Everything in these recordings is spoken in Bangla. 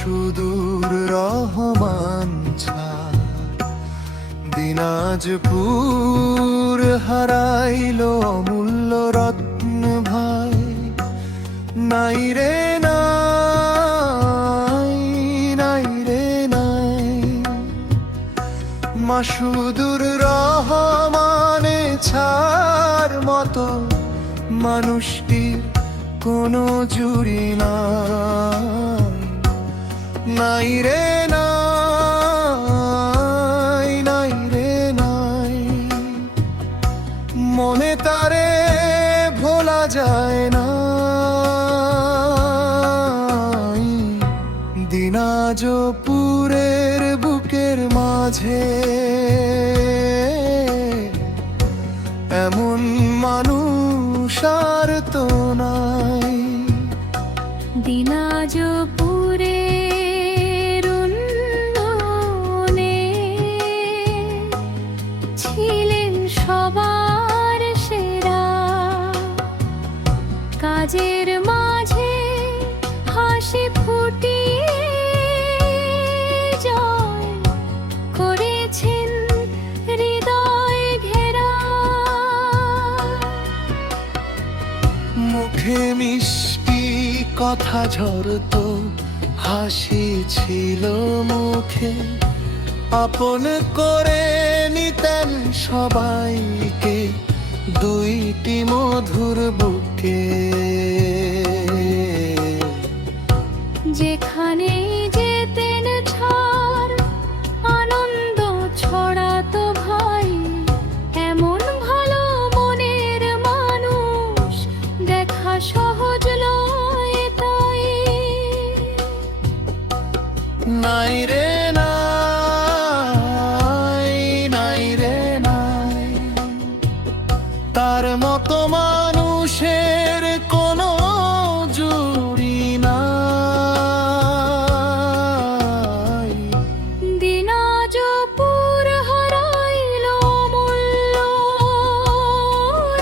সুদূর রহমান দিনাজপুর হারাইল অমূল্য রত্ন ভাই। নাই রে নাই, নাই রে নাই, মাসুদুর রহমানে ছাড় মতো মানুষটির কোনো জুড়ি নাই। নাই রে নাই, নাই রে নাই, মনে তারে ভোলা যায় না। দিনাজপুরের বুকের মাঝে এমন মানুষ আর তো নাই। দিনাজপুরে ছিলেন সবার সেরা, কাজের মাঝে হাসি ফুটিয়ে জয় করেছেন হৃদয় ঘেরা। মুখে মিষ্টি কথা ঝরতো, হাসি ছিল মুখে, আপন করে নিতেন সবাইকে দুইটি মধুর বুকে। যেখানে যেতেন ছাড় আনন্দ ছড়াতো ভাই, এমন ভালো মনের মানুষ দেখা সহজ নয় তাই। নাই রে তার মতো মানুষের কোনো জুড়ি নাই। দিনাজপুর হারাইল অমূল্য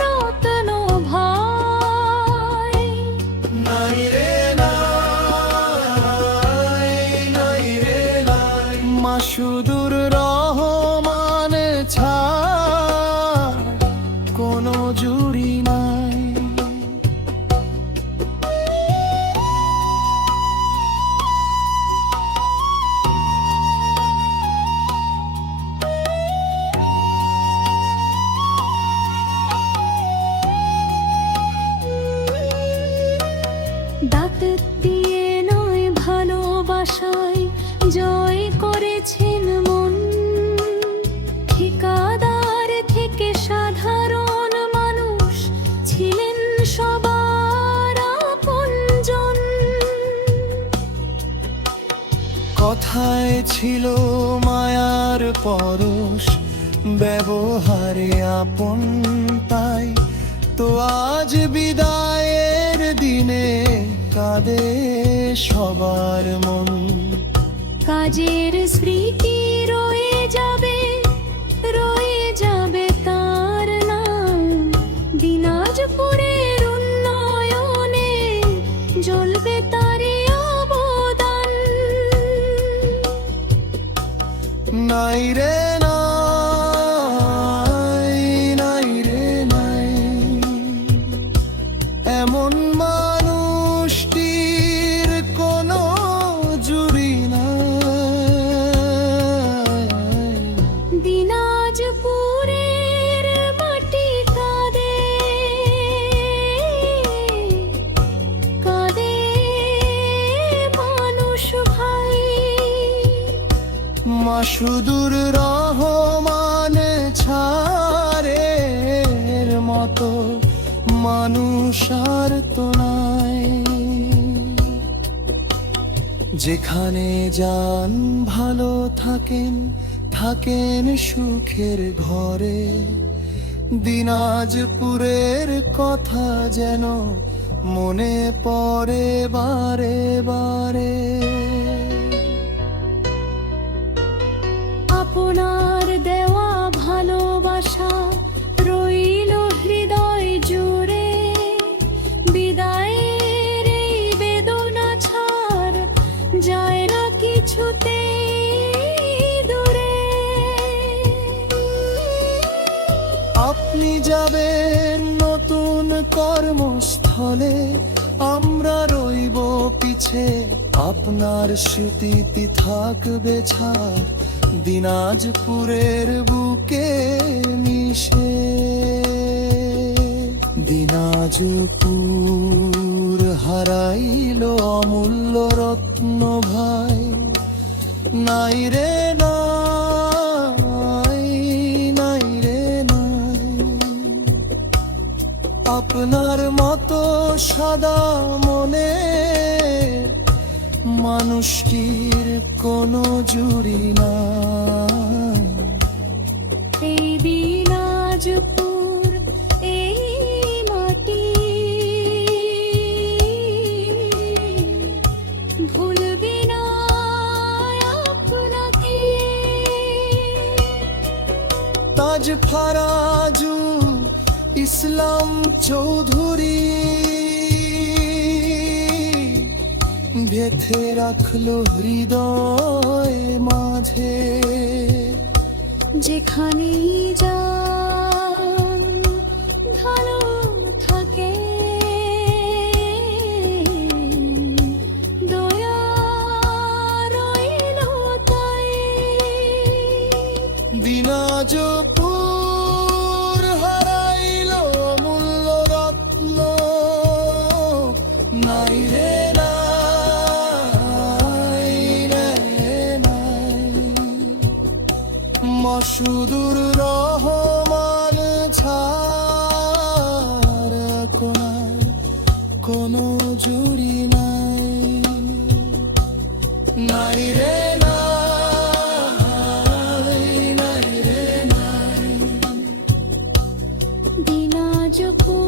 রত্ন ভাই। নাই রে নাই, নাই রে নাই, মাসুদুর রহমান ছাড় কোনো জুড়ি নাই। দাঁত দিয়ে নয় ভালোবাসায় জয় করেছেন মন, ঠিকাদার থেকে সাধারণ মানুষ ছিলেন সবার আপনজন। কথায় ছিল মায়ার পরশ, ব্যবহারে আপন তাই তো আজ বিদায়ের দিনে কাঁদে সবার মন। কাজের স্মৃতি রয়ে যাবে তার নাম, দিনাজপুরের উন্নয়নে জ্বলবে তারই অবদান। নাই রে নাই, নাই রে নাই, এমন মানুষটির কোনো জুড়ি নাই। দিনাজপুরের মাটি কাঁদে কাঁদে মানুষ ভাই। মাসুদুর রহমান ছাড়ের মতো মানুষ আর তো নাই। যেখানে যান ভালো থাকেন সুখের ঘরে, দিনাজপুরের কথা যেন মনে পড়ে বারে বারে। আপনার দেওয়া ভালোবাসা রইল হৃদয় জুড়ে, বিদায়ের এই বেদনা ছাড় যায় না কিছুতে দূরে। আপনি যাবেন নতুন কর্মস্থলে, আমরা রইব পিছে, আপনার স্মৃতি থাকবে ছাড় দিনাজপুরের বুকে মিশে। দিনাজপুর হারাইল অমূল্য রত্ন ভাই, নাই রে নাই, নাই রে নাই। আপনার মতো সাদা মনে মানুষটির কোনো জুড়ি নাই। এই দিনাজপুর এই মাটি ভুলবি না আপনাকে। তাজ ফারাজু ইসলাম চৌধুরী বেঁধে রাখলো হৃদয় মাঝে। যেখানেই যান ভালো থাকে, দয়া রইল তাই। দিনাজপুর হারাইল অমূল্য রত্ন, নাই রে নাই, রে নাই। মসুদুর রহমান ছাড়া কোনো জুড়ি নাই, নাই রে নাই, নাই রে নাই। দিনাজপুর